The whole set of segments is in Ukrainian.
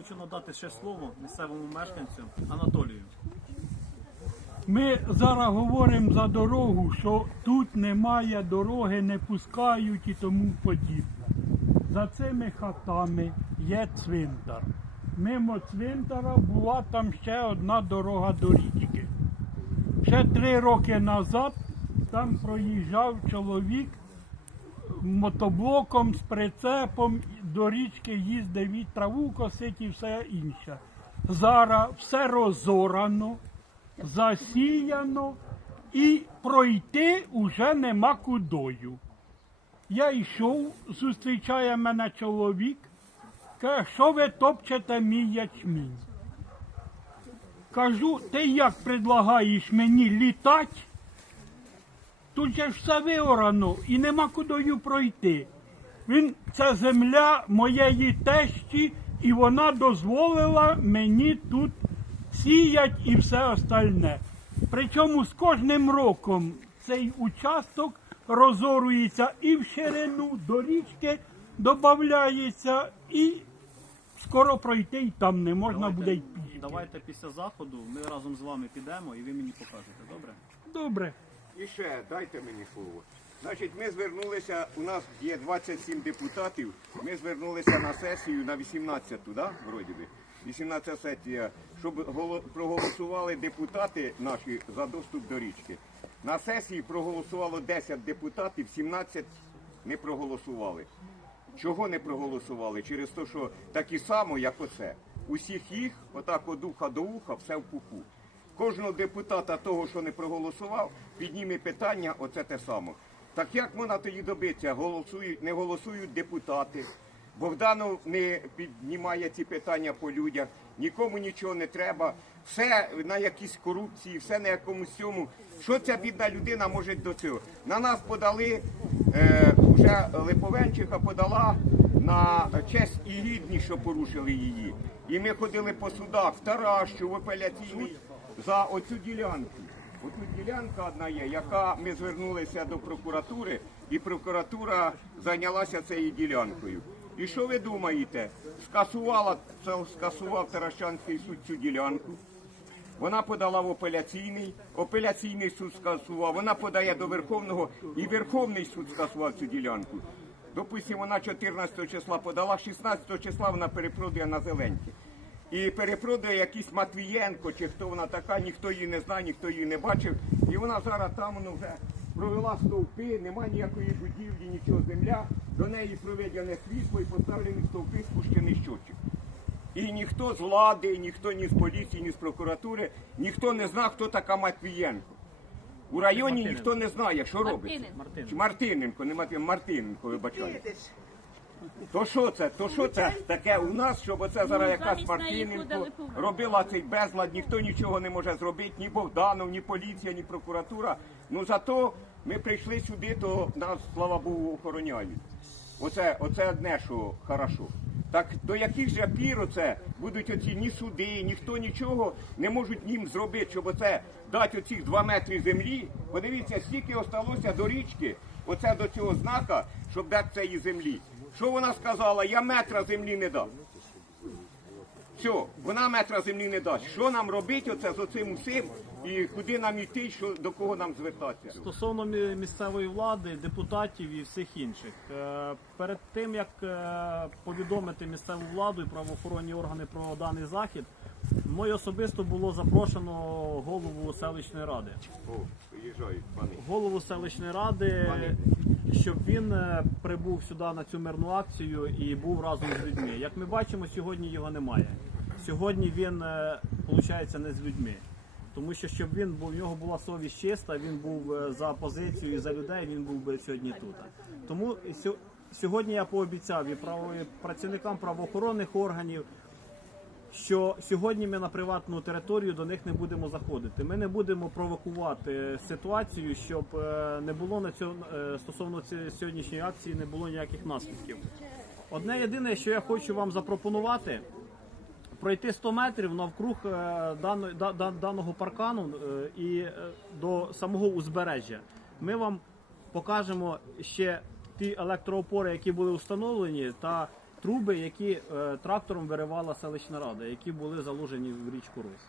хочу надати ще слово місцевому мешканцю Анатолію. Ми зараз говоримо за дорогу, що тут немає дороги, не пускають і тому подібне. За цими хатами є цвинтар. Мимо цвинтара була там ще одна дорога до річки. Ще три роки назад там проїжджав чоловік мотоблоком з прицепом до річки їздив і траву косить і все інше. Зараз все розорано, засіяно і пройти уже нема кудою. Я йшов, зустрічає мене чоловік, каже, що ви топчете мій ячмінь? Кажу, ти як предлагаєш мені літати? Тут же ж все виорано і нема кудою пройти. Він це земля моєї тещі, і вона дозволила мені тут сіять і все остальне. Причому з кожним роком цей участок розорується і в ширину до річки додається, і скоро пройти і там не можна буде й пішки. давайте після заходу ми разом з вами підемо і ви мені покажете, добре? Добре. І ще дайте мені слово. Значить, ми звернулися, у нас є 27 депутатів, ми звернулися на сесію на 18-ту, да, вроді би? 18 сесія, щоб проголосували депутати наші за доступ до річки. На сесії проголосувало 10 депутатів, 17 не проголосували. Чого не проголосували? Через те, що такі само, як оце. Усіх їх, отак от уха до уха, все в пуху. Кожного депутата того, що не проголосував, підніме питання, оце те саме. Так як можна тоді добитися? Голосують, не голосують депутати. Богданов не піднімає ці питання по людях, нікому нічого не треба. Все на якійсь корупції, все на якомусь цьому. Що ця бідна людина може до цього? На нас подали, е, вже Липовенчиха подала на честь і гідність, що порушили її. І ми ходили по судах в Таращу, в апеляційний за оцю ділянку. Отут ділянка одна є, яка ми звернулися до прокуратури, і прокуратура зайнялася цією ділянкою. І що ви думаєте? Скасувала скасував Таращанський суд цю ділянку. Вона подала в апеляційний, апеляційний суд скасував, вона подає до Верховного, і Верховний суд скасував цю ділянку. Допустимо, вона 14 числа подала, 16 числа вона перепродає на зеленки. І перепродає якийсь Матвієнко, чи хто вона така, ніхто її не знає, ніхто її не бачив. І вона зараз там воно вже провела стовпи, немає ніякої будівлі, нічого земля. До неї проведене світло і поставлені стовпи, спущений щочик. І ніхто з влади, ніхто ні з поліції, ні з прокуратури, ніхто не знає, хто така Матвієнко. У районі Мартиненко. ніхто не знає, що робиться. Мартин. Чи Мартиненко, не Матвієнко, Мартиненко, вибачаю. То що це? То що це таке у нас, щоб оце зараз якась Мартиненко ходили по- робила цей безлад, ніхто нічого не може зробити, ні Богданов, ні поліція, ні прокуратура. Ну зато ми прийшли сюди, то нас, слава Богу, охороняють. Оце, оце одне, що хорошо. Так до яких же пір оце будуть оці ні суди, ніхто нічого не можуть їм зробити, щоб оце дати оцих два метри землі. Подивіться, скільки осталося до річки, оце до цього знака, щоб дати цієї землі. Що вона сказала? Я метра землі не дам. Все, вона метра землі не дасть. Що нам робити оце з оцим усім і куди нам йти, що до кого нам звертатися? Стосовно мі- місцевої влади, депутатів і всіх інших, Е, перед тим як е, повідомити місцеву владу і правоохоронні органи про даний захід, мною особисто було запрошено голову селищної ради. О, приїжджають пани. Голову селищної ради, Пане. Щоб він е, прибув сюди на цю мирну акцію і був разом з людьми. Як ми бачимо, сьогодні його немає. Сьогодні він виходить не з людьми. Тому що щоб він був, в нього була совість чиста, він був е, за позицію і за людей, він був би сьогодні тут. Тому сьо- сьогодні я пообіцяв і працівникам правоохоронних органів, що сьогодні ми на приватну територію до них не будемо заходити. Ми не будемо провокувати ситуацію, щоб е, не було на цьому е, стосовно цієї сьогоднішньої акції, не було ніяких наслідків. Одне єдине, що я хочу вам запропонувати, пройти 100 метрів навкруг е, даного паркану і до самого узбережжя. Ми вам покажемо ще ті електроопори, які були встановлені, та труби, які е, трактором виривала селищна рада, які були заложені в річку Рось.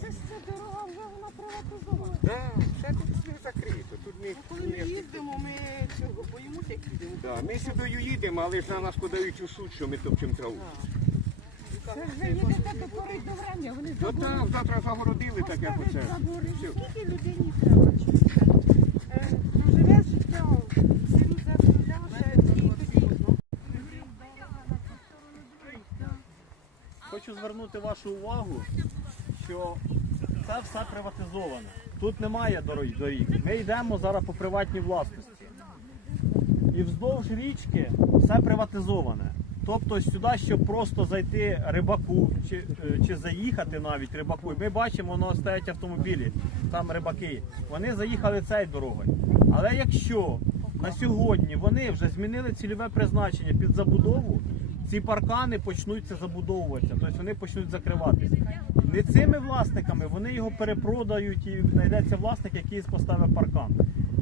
Це ж ця дорога вже вона приватизована. Да, все тут все закрито. Тут ми, Коли ми їздимо, ми цього боїмося, як їдемо. да, ми сюди їдемо, але ж на нас подають у суд, що ми топчемо траву. Їдете до пори до врем'я, вони Ну так, завтра загородили так, як оце. забори. Скільки людині треба? Е, життя, і тоді Хочу звернути вашу увагу, що це все приватизоване. Тут немає доріг. Ми йдемо зараз по приватній власності. І вздовж річки все приватизоване. Тобто сюди, щоб просто зайти рибаку чи, е, чи заїхати навіть рибаку. Ми бачимо, воно стоять автомобілі, там рибаки. Вони заїхали цією дорогою. Але якщо на сьогодні вони вже змінили цільове призначення під забудову, ці паркани почнуться забудовуватися, тобто вони почнуть закриватися. Не цими власниками вони його перепродають і знайдеться власник, який поставив паркан.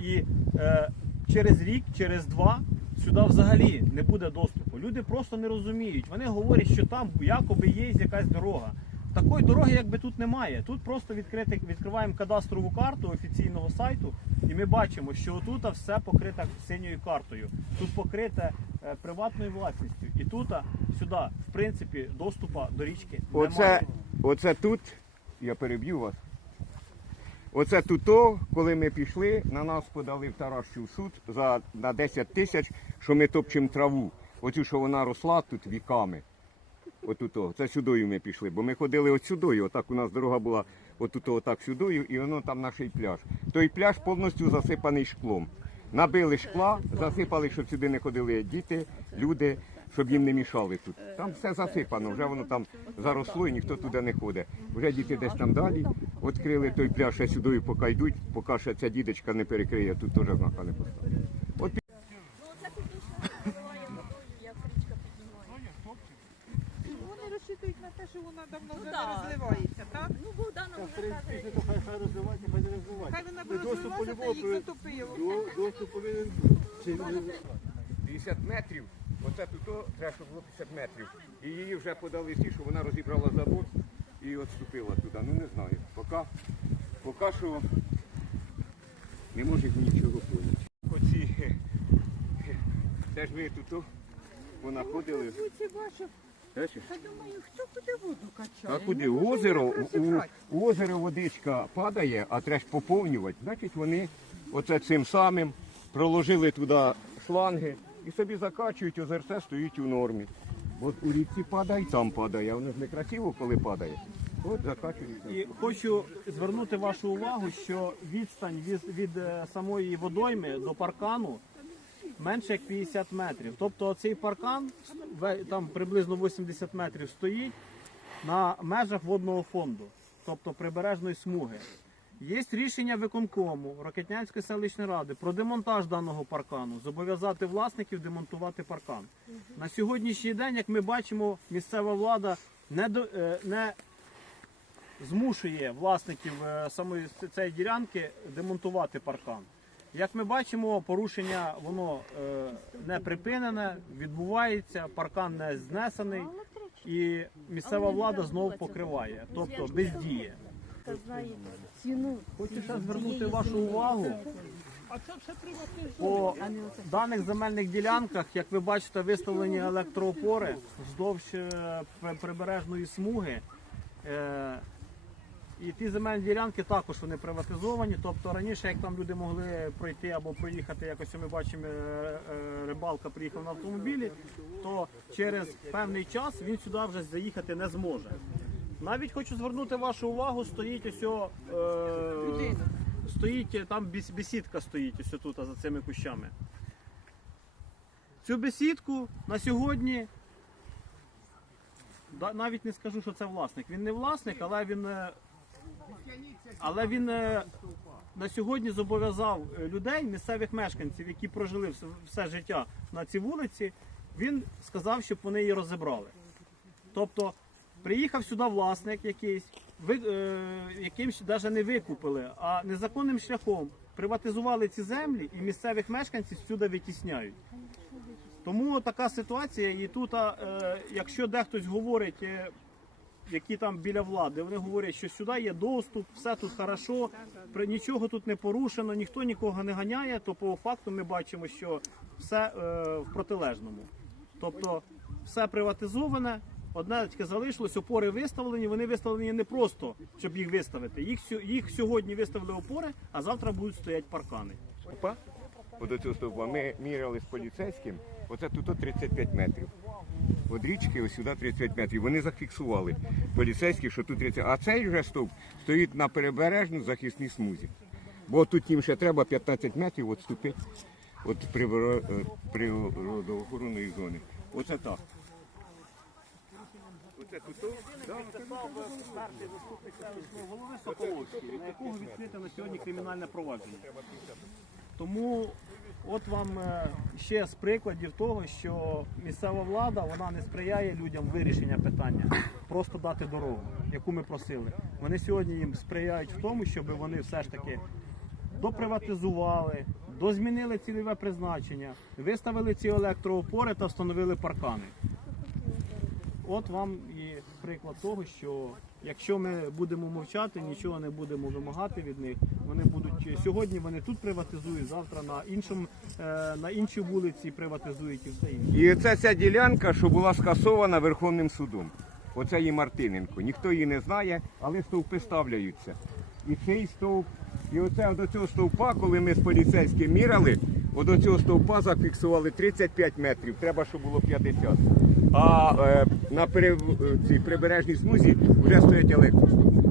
І е, через рік, через два сюди взагалі не буде доступу. Люди просто не розуміють. Вони говорять, що там якоби є якась дорога. Такої дороги якби тут немає. Тут просто відкрити, відкриваємо кадастрову карту офіційного сайту, і ми бачимо, що тут все покрите синьою картою. Тут покрите е, приватною власністю. І тут сюди, в принципі, доступу до річки Оце, немає. оце тут, я переб'ю вас. Оце тут, то, коли ми пішли, на нас подали в Таращу суд за на 10 тисяч, що ми топчемо траву. Оцю, що вона росла тут віками. Отуто. Це сюдою ми пішли, бо ми ходили от сюдою. Отак у нас дорога була отуто, отак сюдою, і воно там наш пляж. Той пляж повністю засипаний шклом. Набили шкла, засипали, щоб сюди не ходили діти, люди, щоб їм не мішали тут. Там все засипано, вже воно там заросло і ніхто туди не ходить. Вже діти десь там далі. Відкрили той пляж, ще сюди поки йдуть, поки ще ця дідочка не перекриє, тут теж знака не поставить. От вони розчитують на те, що вона давно вже не розливається, так? Ну, Богдана вже каже, Хай розвивається, хай не розвивається. Хай вона б розвивалася та їх затопило. 50 метрів, оце тут треба, щоб було 50 метрів. І її вже подали всі, що вона розібрала забор і відступила туди. Ну не знаю. Поки, поки що не може нічого поняти. Оці, теж ми тут понаходили. Бачиш? я думаю, хто куди воду качає? А куди? Не Озеро, у, у озеро водичка падає, а треба ж поповнювати. Значить вони оце цим самим проложили туди шланги і собі закачують, озерце стоїть у нормі. От у річці падає, там падає, а воно ж не красиво, коли падає. От закачують. І хочу звернути вашу увагу, що відстань від, від е, самої водойми до паркану менше як 50 метрів. Тобто цей паркан там приблизно 80 метрів стоїть на межах водного фонду, тобто прибережної смуги. Є рішення виконкому Рокетнянської селищної ради про демонтаж даного паркану, зобов'язати власників демонтувати паркан. На сьогоднішній день, як ми бачимо, місцева влада не, до- е, не змушує власників е, самої цієї ділянки демонтувати паркан. Як ми бачимо, порушення воно е, не припинене, відбувається, паркан не знесений і місцева влада знову покриває, тобто бездіє. Знає ціну. Хочу ще звернути вашу увагу по даних земельних ділянках, як ви бачите, виставлені електроопори вздовж е, прибережної смуги. Е, І ті земельні ділянки також вони приватизовані. Тобто раніше, як там люди могли пройти або проїхати, якось ми бачимо, е, рибалка приїхав на автомобілі, то через певний час він сюди вже заїхати не зможе. Навіть хочу звернути вашу увагу, стоїть ось о, е, стоїть е, там біс- бесідка стоїть ось тут за цими кущами. Цю бесідку на сьогодні да- навіть не скажу, що це власник. Він не власник, але він, е, але він е, на сьогодні зобов'язав людей, місцевих мешканців, які прожили все життя на цій вулиці. Він сказав, щоб вони її розібрали. Тобто приїхав сюди власник якийсь, е, якимсь навіть не викупили, а незаконним шляхом приватизували ці землі і місцевих мешканців сюди витісняють. Тому така ситуація, і тут, е, якщо дехтось говорить, е, які там біля влади, вони говорять, що сюди є доступ, все тут хорошо, нічого тут не порушено, ніхто нікого не ганяє, то по факту ми бачимо, що все в протилежному. Тобто все приватизоване, одне тільки залишилось, опори виставлені, вони виставлені не просто, щоб їх виставити. Їх, їх сьогодні виставили опори, а завтра будуть стояти паркани. От до цього стовпа, ми міряли з поліцейським, оце тут 35 метрів. От річки ось сюди 35 метрів. Вони зафіксували поліцейські, що тут 30. А цей вже стовп стоїть на перебережній захисній смузі. Бо тут їм ще треба 15 метрів відступити від е, природоохоронної зони. Оце так. Старший заступник селищного голови Соколовський, на якого відкрите на сьогодні кримінальне провадження. Тому от вам е, ще з прикладів того, що місцева влада вона не сприяє людям вирішення питання, просто дати дорогу, яку ми просили. Вони сьогодні їм сприяють в тому, щоб вони все ж таки доприватизували, дозмінили цільове призначення, виставили ці електроопори та встановили паркани. От вам приклад того, що якщо ми будемо мовчати, нічого не будемо вимагати від них. Вони будуть сьогодні. Вони тут приватизують, завтра на іншому е, на іншій вулиці приватизують і все інше. І оце ця ділянка, що була скасована Верховним судом. Оце є Мартиненко. Ніхто її не знає, але стовпи ставляються. І цей стовп, і оце до цього стовпа, коли ми з поліцейським міряли, до цього стовпа зафіксували 35 метрів, треба, щоб було 50. А е, на при, цій прибережній смузі вже стоять електростовпи.